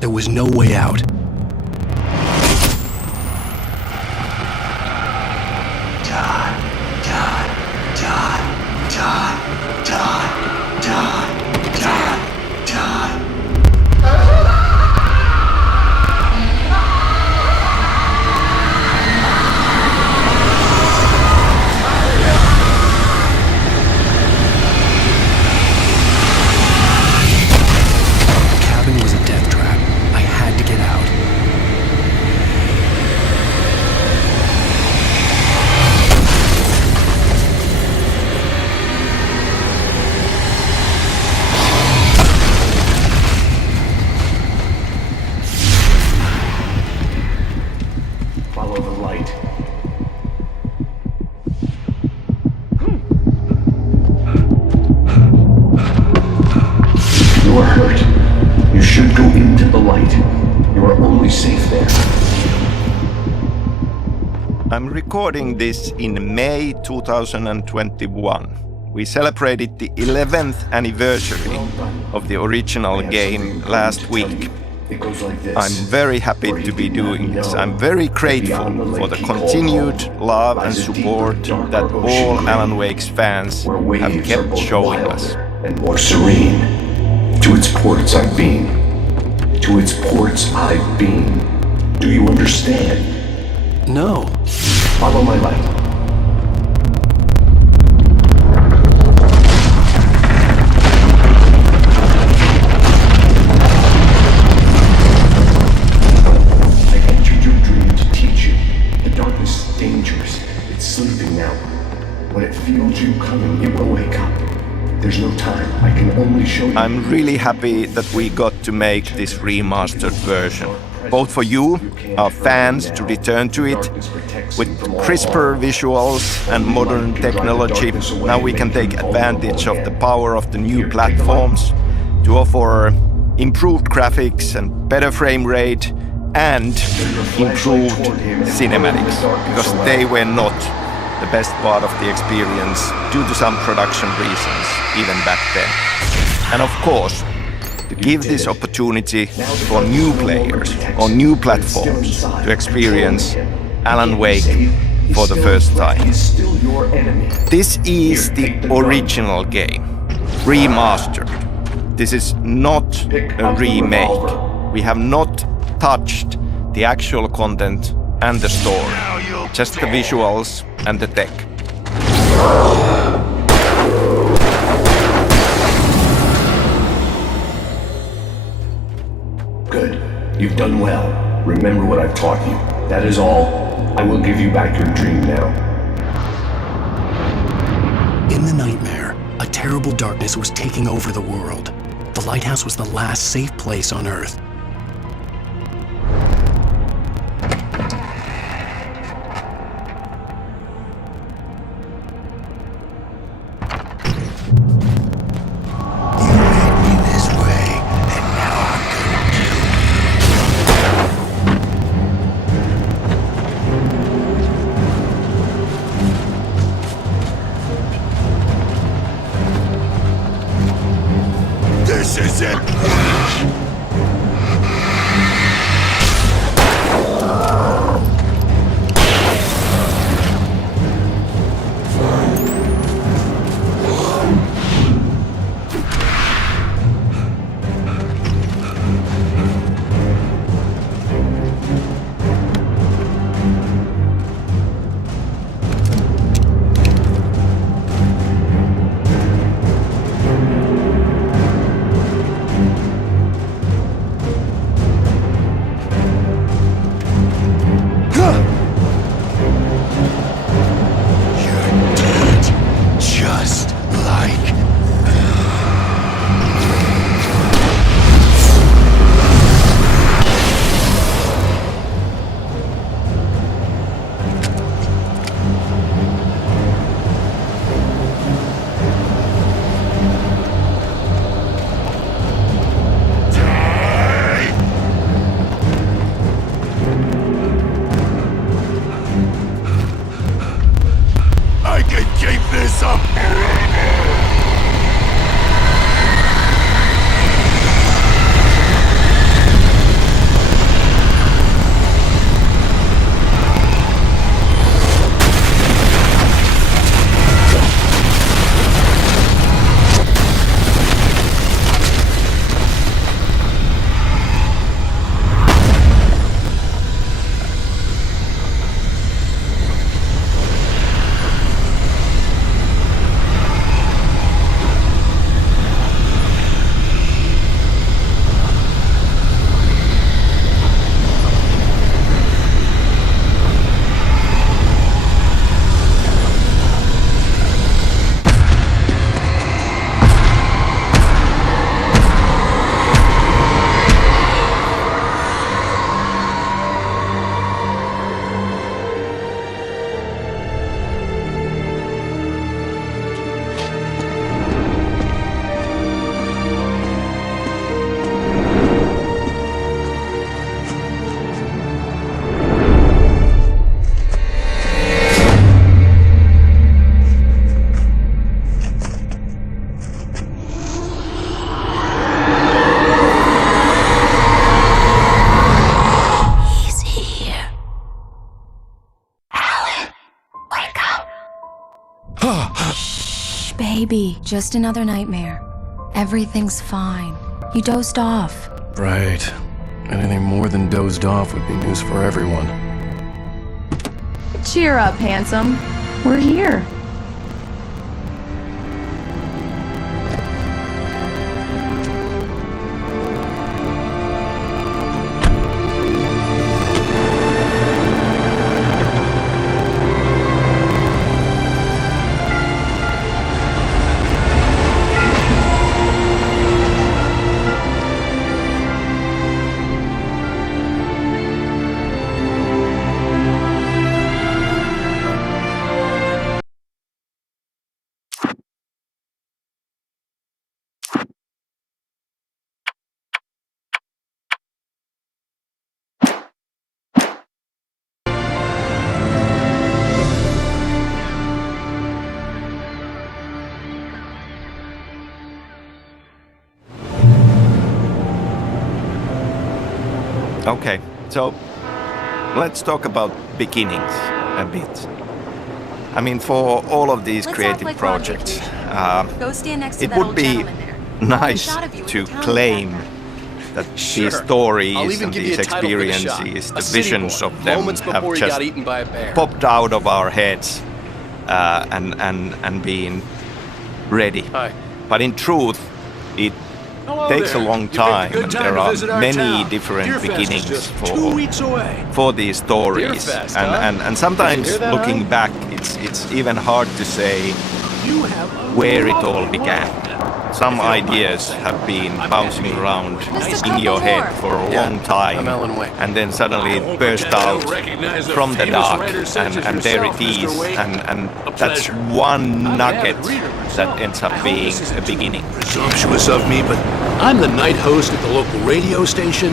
There was no way out. I'm recording this in May 2021. We celebrated the 11th anniversary of the original game last week. I'm very happy to be doing this. I'm very grateful for the continued love and support that all Alan Wake's fans have kept showing us. And more serene. To its ports I've been. To its ports I've been. Do you understand? No. Follow my light. I entered your dream to teach you. The darkness is dangerous. It's sleeping now. When it feels you coming, it will wake up. There's no time. I can only show you. I'm really happy that we got to make this remastered version. Both for you, our fans, to return to it with crisper visuals and modern technology. Now we can take advantage of the power of the new platforms to offer improved graphics and better frame rate and improved cinematics, because they were not the best part of the experience due to some production reasons even back then. And of course, to give this opportunity for new players on new platforms to experience Alan Wake for the first time. This is the original game, remastered. This is not a remake. We have not touched the actual content and the story, just the visuals and the tech. Good. You've done well. Remember what I've taught you. That is all. I will give you back your dream now. In the nightmare, a terrible darkness was taking over the world. The lighthouse was the last safe place on Earth. This is it! Baby, just another nightmare. Everything's fine. You dozed off. Right. Anything more than dozed off would be news for everyone. Cheer up, handsome. We're here. Okay, so let's talk about beginnings a bit. I mean, for all of these creative projects, Go stand next to it that would old be gentleman there. nice Shot of you with to the talent claim back that Sure. these stories I'll even and give you these a title for the shot. experiences, A the city visions boy, of them moments have before he just got eaten by a bear. popped out of our heads and been ready. Hi. But in truth, it Hello takes there. a long You picked a time, good and time there to are visit our many town. different Deer Fest is beginnings just 2 weeks away. for these stories. Fest, and, huh? and sometimes Did you hear that, looking huh? back, it's even hard to say You have a where it all lovely began. world. Some ideas have been bouncing around Just a in your couple head more. for a Yeah, long time, I'm Alan Wake. and then suddenly it burst I out don't recognize the from the famous dark, writer such as and there it yourself, is, Mr. Wake. and A that's pleasure. one I'm an nugget avid reader myself. that ends up I hope being this isn't a too beginning. Presumptuous of me, but I'm the night host at the local radio station.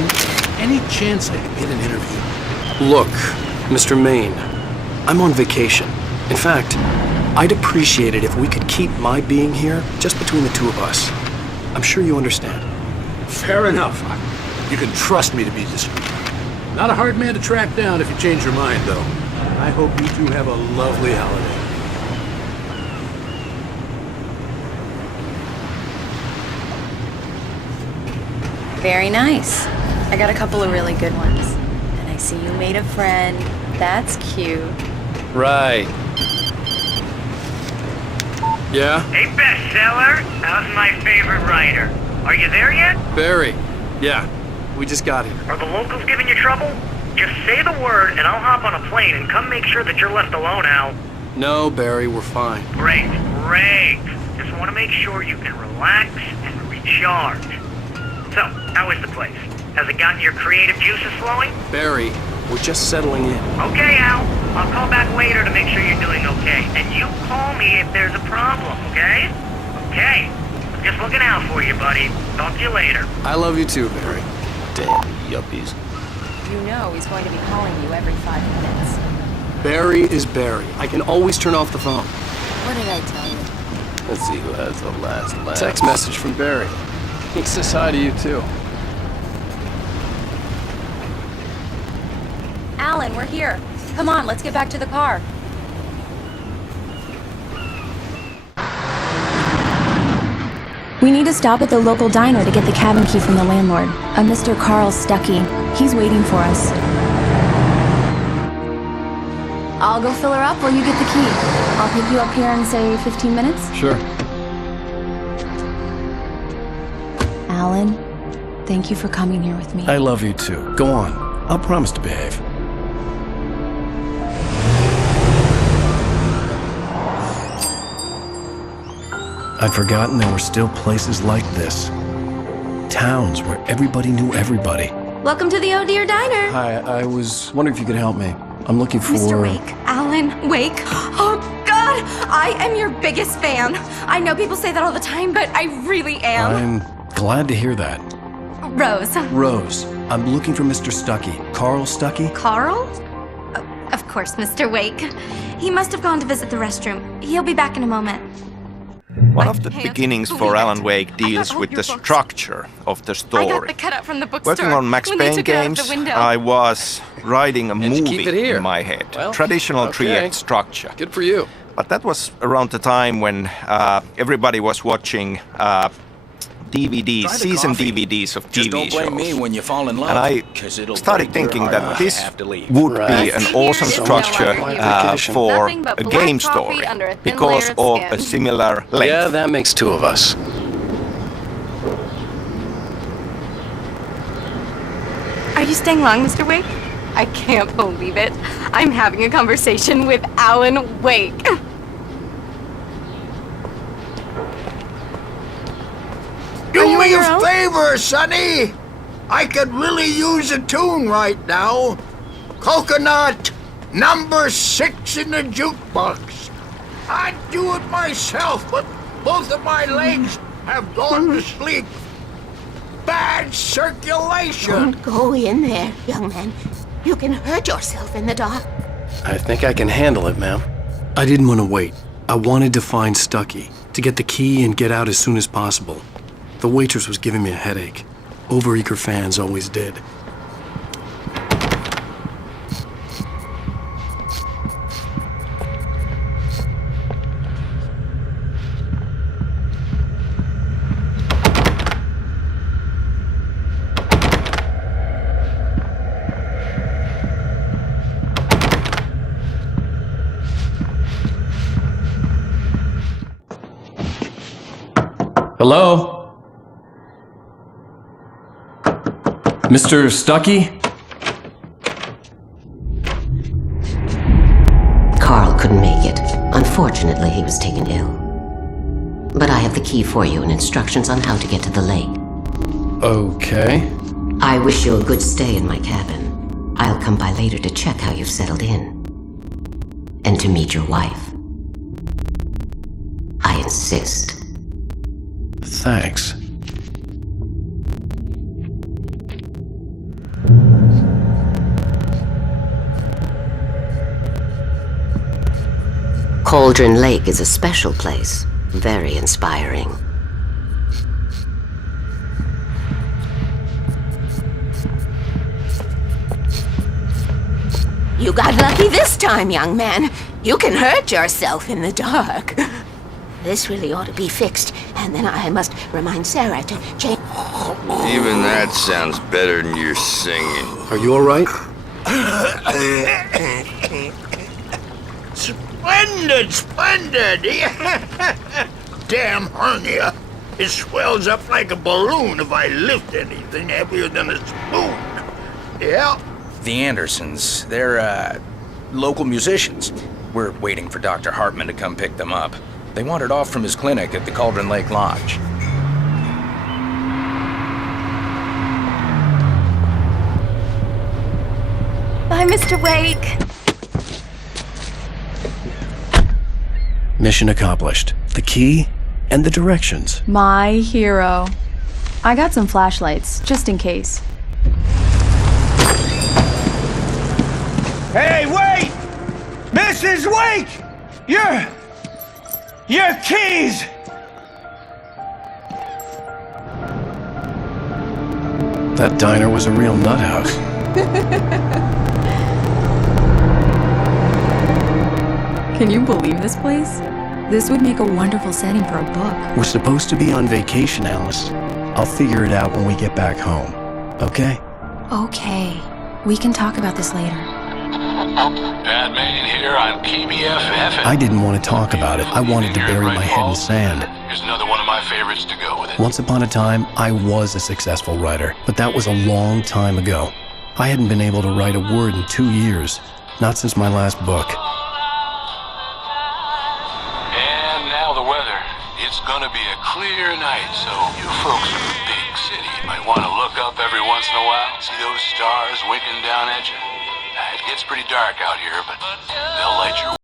Any chance I could get an interview? Look, Mr. Maine, I'm on vacation. In fact, I'd appreciate it if we could keep my being here just between the two of us. I'm sure you understand. Fair enough. You can trust me to be discreet. Not a hard man to track down if you change your mind, though. I hope you two have a lovely holiday. Very nice. I got a couple of really good ones. And I see you made a friend. That's cute. Right. Yeah? Hey, bestseller, how's my favorite writer? Are you there yet? Barry. Yeah. We just got here. Are the locals giving you trouble? Just say the word and I'll hop on a plane and come make sure that you're left alone, Al. No, Barry, we're fine. Great, great. Just want to make sure you can relax and recharge. So, how is the place? Has it gotten your creative juices flowing? Barry, we're just settling in. Okay, Al. I'll call back later to make sure you're doing okay. And you call me if there's a problem, okay? Okay. I'm just looking out for you, buddy. Talk to you later. I love you too, Barry. Damn yuppies. You know he's going to be calling you every 5 minutes. Barry is Barry. I can always turn off the phone. What did I tell you? Let's see who has the last laugh. Text message from Barry. He says hi to you too. Alan, we're here. Come on, let's get back to the car. We need to stop at the local diner to get the cabin key from the landlord, a Mr. Carl Stuckey. He's waiting for us. I'll go fill her up while you get the key. I'll pick you up here in, say, 15 minutes. Sure. Alan, thank you for coming here with me. I love you too. Go on. I'll promise to behave. I'd forgotten there were still places like this. Towns where everybody knew everybody. Welcome to the Oh Dear Diner. Hi, I was wondering if you could help me. I'm looking for... Mr. Wake. Alan Wake. Oh, God. I am your biggest fan. I know people say that all the time, but I really am. I'm glad to hear that. Rose. Rose, I'm looking for Mr. Stuckey. Carl Stuckey? Carl? Oh, of course, Mr. Wake. He must have gone to visit the restroom. He'll be back in a moment. One of the beginnings for Alan Wake deals with the structure of the I got story. the cutout from the bookstore. Working on Max when they Payne took it out of games, the window. I was writing a And you keep movie it here. in my head. Well, Traditional okay. 3-act structure. Good for you. But that was around the time when everybody was watching DVDs, season DVDs of TV don't blame shows. me when you fall in love, and I started thinking that this would be an awesome structure for a game story because of a similar length. Yeah, that makes two of us. Are you staying long, Mr. Wake? I can't believe it. I'm having a conversation with Alan Wake. Do me a favor, Sonny. I could really use a tune right now. Coconut, number 6 in the jukebox. I'd do it myself, but both of my legs have gone to sleep. Bad circulation. Don't go in there, young man. You can hurt yourself in the dark. I think I can handle it, ma'am. I didn't want to wait. I wanted to find Stucky, to get the key and get out as soon as possible. The waitress was giving me a headache. Overeager fans always did. Hello? Mr. Stucky? Carl couldn't make it. Unfortunately, he was taken ill. But I have the key for you and instructions on how to get to the lake. Okay. I wish you a good stay in my cabin. I'll come by later to check how you've settled in. And to meet your wife. I insist. Thanks. Cauldron Lake is a special place. Very inspiring. You got lucky this time, young man. You can hurt yourself in the dark. This really ought to be fixed, and then I must remind Sarah to change. Even that sounds better than your singing. Are you all right? Splendid, splendid! Damn hernia. It swells up like a balloon if I lift anything heavier than a spoon. Yeah? The Andersons, they're, local musicians. We're waiting for Dr. Hartman to come pick them up. They wandered off from his clinic at the Cauldron Lake Lodge. Bye, Mr. Wake. Mission accomplished. The key and the directions. My hero. I got some flashlights, just in case. Hey, wait! Mrs. Wake! Your keys! That diner was a real nut house. Can you believe this place? This would make a wonderful setting for a book. We're supposed to be on vacation, Alice. I'll figure it out when we get back home. Okay? Okay. We can talk about this later. Bad man here on KBFF. I didn't want to talk about it. I wanted to bury my head in sand. Here's another one of my favorites to go with it. Once upon a time, I was a successful writer, but that was a long time ago. I hadn't been able to write a word in 2 years, not since my last book. And now the weather. It's gonna be a clear night, so you folks from the big city might want to look up every once in a while, see those stars winking down at you. It gets pretty dark out here, but they'll light your